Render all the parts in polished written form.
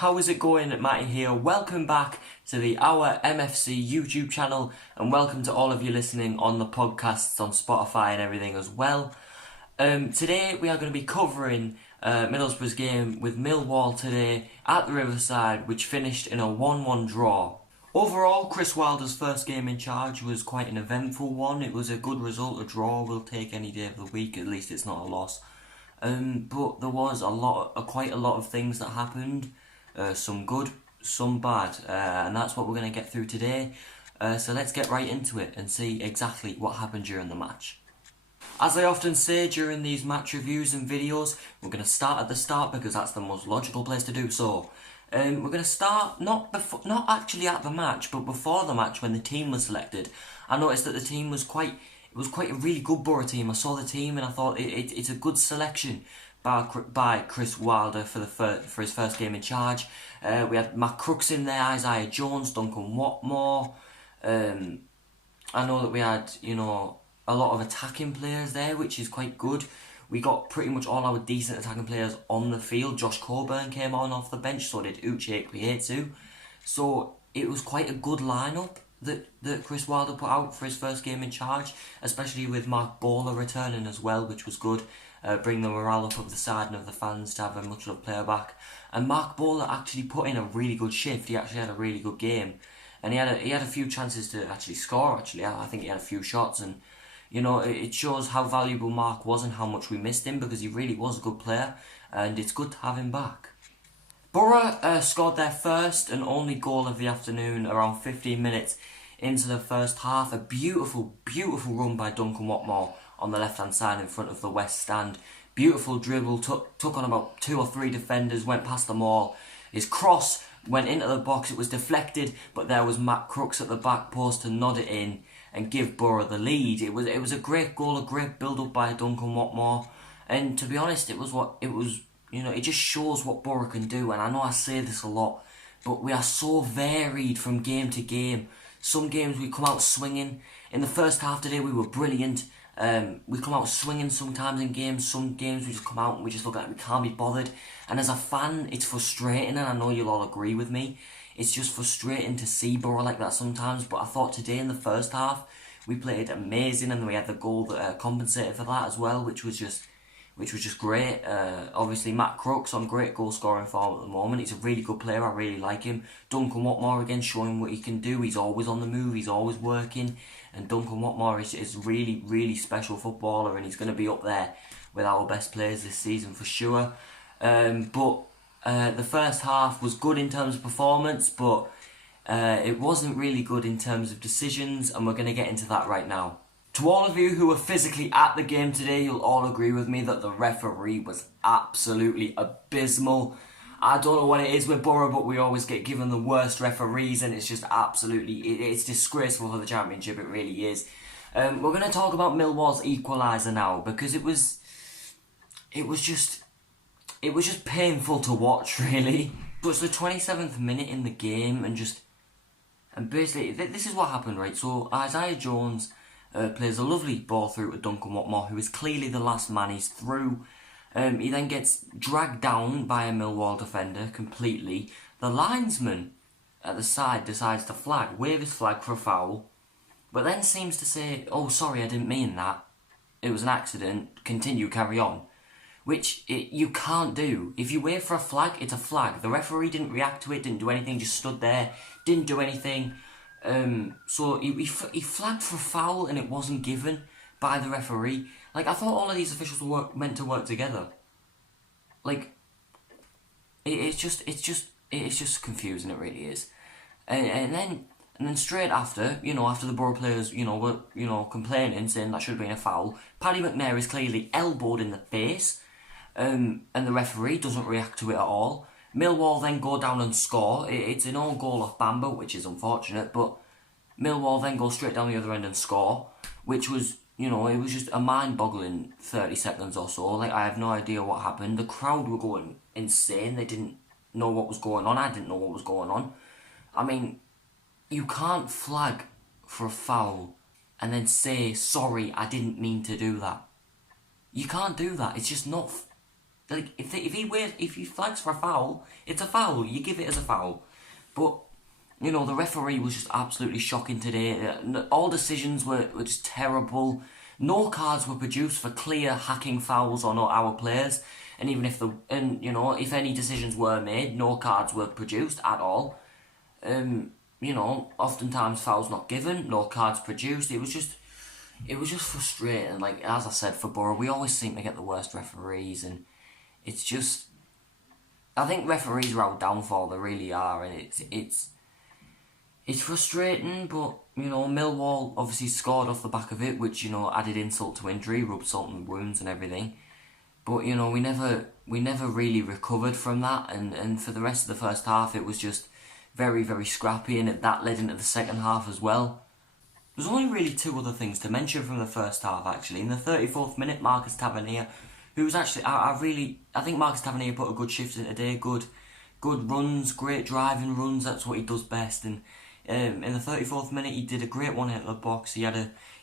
how is it going? Matty here. Welcome back to the OurMFC YouTube channel, and welcome to all of you listening on the podcasts on Spotify and everything as well. Today we are going to be covering Middlesbrough's game with Millwall today at the Riverside, which finished in a 1-1 draw. Overall, Chris Wilder's first game in charge was quite an eventful one. It was a good result. A draw we'll take any day of the week. At least it's not a loss. But there was quite a lot of things that happened, some good, some bad, and that's what we're going to get through today. So let's get right into it and see exactly what happened during the match. As I often say during these match reviews and videos, we're going to start at the start because that's the most logical place to do so. We're going to start not actually at the match, but before the match when the team was selected. I noticed that the team was quite a really good Borough team. I saw the team and I thought it's a good selection by Chris Wilder for his first game in charge. We had Matt Crooks in there, Isaiah Jones, Duncan Watmore. I know that we had, a lot of attacking players there, which is quite good. We got pretty much all our decent attacking players on the field. Josh Coburn came on off the bench, so did Uche Ekpietu. So it was quite a good lineup that Chris Wilder put out for his first game in charge, especially with Mark Bowler returning as well, which was good. Bring the morale up of the side and of the fans to have a much loved player back. And Mark Bowler actually put in a really good shift. He actually had a really good game, and he had a few chances to actually score. I think he had a few shots, and it shows how valuable Mark was and how much we missed him, because he really was a good player, and it's good to have him back. Borough scored their first and only goal of the afternoon around 15 minutes into the first half. A beautiful, beautiful run by Duncan Watmore on the left-hand side in front of the West Stand. Beautiful dribble, took on about 2 or 3 defenders, went past them all. His cross went into the box, it was deflected, but there was Matt Crooks at the back post to nod it in and give Borough the lead. It was a great goal, a great build-up by Duncan Watmore. And to be honest, it just shows what Borough can do. And I know I say this a lot, but we are so varied from game to game. Some games we come out swinging. In the first half today we were brilliant. We come out swinging sometimes in games. Some games we just come out and we just look like we can't be bothered. And as a fan, it's frustrating, and I know you'll all agree with me. It's just frustrating to see Borough like that sometimes. But I thought today in the first half we played amazing, and we had the goal that compensated for that as well, which was just great. Obviously Matt Crooks on great goal scoring form at the moment. He's a really good player, I really like him. Duncan Watmore again showing what he can do. He's always on the move, he's always working, and Duncan Watmore is really, really special footballer, and he's going to be up there with our best players this season for sure. But the first half was good in terms of performance, but it wasn't really good in terms of decisions, and we're going to get into that right now. To all of you who were physically at the game today, you'll all agree with me that the referee was absolutely abysmal. I don't know what it is with Borough, but we always get given the worst referees, and it's just absolutely, it's disgraceful for the Championship, it really is. We're going to talk about Millwall's equaliser now, because it was just painful to watch, really. But it's the 27th minute in the game, and basically, this is what happened, right? So Isaiah Jones plays a lovely ball through to Duncan Watmore, who is clearly the last man. He's through. He then gets dragged down by a Millwall defender completely. The linesman at the side decides to wave his flag for a foul, but then seems to say, "Oh, sorry, I didn't mean that. It was an accident. Continue, carry on." Which you can't do. If you wave for a flag, it's a flag. The referee didn't react to it, didn't do anything, just stood there, didn't do anything. So he flagged for a foul, and it wasn't given by the referee. Like, I thought all of these officials were meant to work together. Like, it's just confusing. It really is. And then straight after, after the Borough players, were complaining, saying that should have been a foul. Paddy McNair is clearly elbowed in the face, and the referee doesn't react to it at all. Millwall then go down and score. It's an own goal off Bamber, which is unfortunate, but Millwall then go straight down the other end and score, which was, it was just a mind-boggling 30 seconds or so. Like, I have no idea what happened. The crowd were going insane. They didn't know what was going on. I didn't know what was going on. I mean, you can't flag for a foul and then say, "Sorry, I didn't mean to do that." You can't do that. It's just not like if he flags for a foul, it's a foul. You give it as a foul. But you know, the referee was just absolutely shocking today. All decisions were just terrible. No cards were produced for clear hacking fouls on our players, and even if if any decisions were made, no cards were produced at all. You know, oftentimes fouls not given, no cards produced. It was just frustrating. Like as I said, for Borough, we always seem to get the worst referees, and it's just, I think referees are our downfall. They really are, and it's frustrating. But you know, Millwall obviously scored off the back of it, which, you know, added insult to injury, rubbed salt in the wounds and everything. But you know, we never really recovered from that, and for the rest of the first half, it was just very, very scrappy, and that led into the second half as well. There's only really two other things to mention from the first half, actually. In the 34th minute, Marcus Tavernier, who was actually, I think Marcus Tavernier put a good shift in today, good runs, great driving runs, that's what he does best. And in the 34th minute, he did a great one hit at the box. He had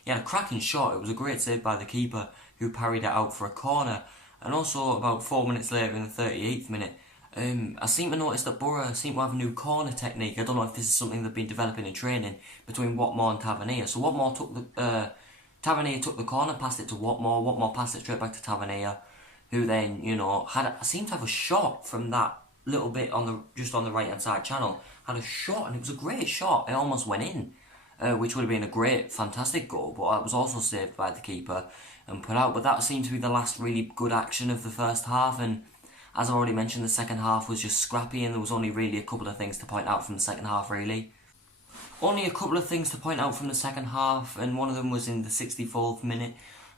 a cracking shot. It was a great save by the keeper, who parried it out for a corner. And also, about 4 minutes later, in the 38th minute, I seem to notice that Borough seem to have a new corner technique. I don't know if this is something they've been developing in training between Watmore and Tavernier. So Watmore Tavernier took the corner, passed it to Watmore. Watmore passed it straight back to Tavernier, who then, you know, seemed to have a shot from that little bit just on the right hand side channel. Had a shot, and it was a great shot. It almost went in, which would have been a great, fantastic goal. But it was also saved by the keeper and put out. But that seemed to be the last really good action of the first half, and as I already mentioned, the second half was just scrappy, and there was only really a couple of things to point out from the second half, really. Only a couple of things to point out from the second half, and one of them was in the 64th minute,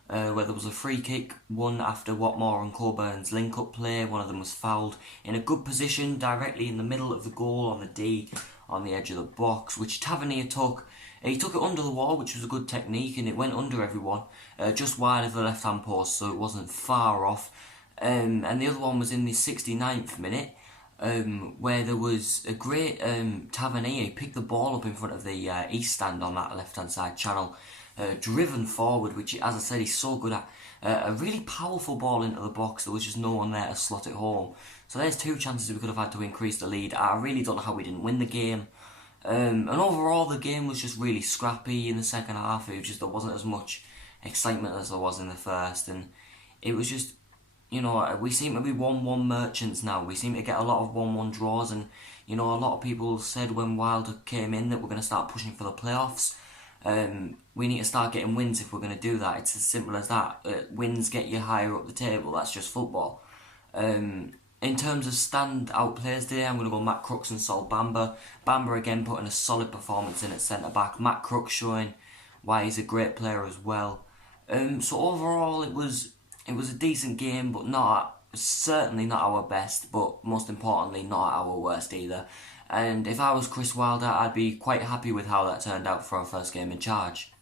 where there was a free kick, one after Watmore and Coburn's link-up play. One of them was fouled in a good position, directly in the middle of the goal on the D, on the edge of the box, which Tavernier took. He took it under the wall, which was a good technique, and it went under everyone, just wide of the left-hand post, so it wasn't far off. And the other one was in the 69th minute, where there was a great Tavernier. He picked the ball up in front of the east stand on that left-hand side channel, driven forward, which, as I said, he's so good at. A really powerful ball into the box. There was just no one there to slot it home. So there's two chances we could have had to increase the lead. I really don't know how we didn't win the game. And overall, the game was just really scrappy in the second half. It was just, there wasn't as much excitement as there was in the first, and it was just, you know, we seem to be 1-1 merchants now. We seem to get a lot of 1-1 draws, and, you know, a lot of people said when Wilder came in that we're going to start pushing for the playoffs. We need to start getting wins if we're going to do that. It's as simple as that. Wins get you higher up the table. That's just football. In terms of stand-out players today, I'm going to go Matt Crooks and Sol Bamba. Bamba again putting a solid performance in at centre-back. Matt Crooks showing why he's a great player as well. So overall, it was a decent game, but certainly not our best, but most importantly, not our worst either. And if I was Chris Wilder, I'd be quite happy with how that turned out for our first game in charge.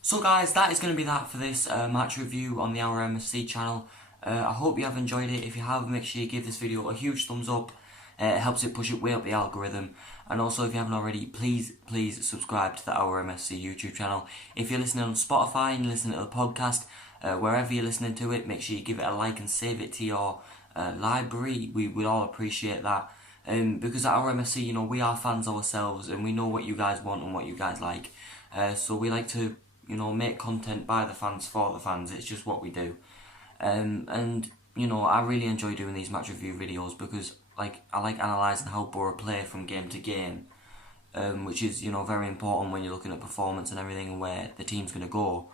So guys, that is going to be that for this match review on the OurMFC channel. I hope you have enjoyed it. If you have, make sure you give this video a huge thumbs up. It helps it push it way up the algorithm. And also, if you haven't already, please subscribe to the OurMFC YouTube channel. If you're listening on Spotify and listening to the podcast, wherever you're listening to it, make sure you give it a like and save it to your library. We would all appreciate that. Because at OurMFC, you know, we are fans ourselves, and we know what you guys want and what you guys like. So we like to, you know, make content by the fans for the fans. It's just what we do. And you know, I really enjoy doing these match review videos because, like, I like analysing how Borough play from game to game, which is, you know, very important when you're looking at performance and everything and where the team's going to go.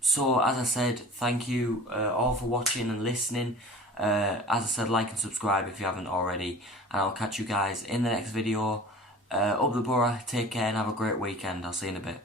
So as I said, thank you all for watching and listening. As I said, like and subscribe if you haven't already, and I'll catch you guys in the next video. Up the Borough, take care and have a great weekend. I'll see you in a bit.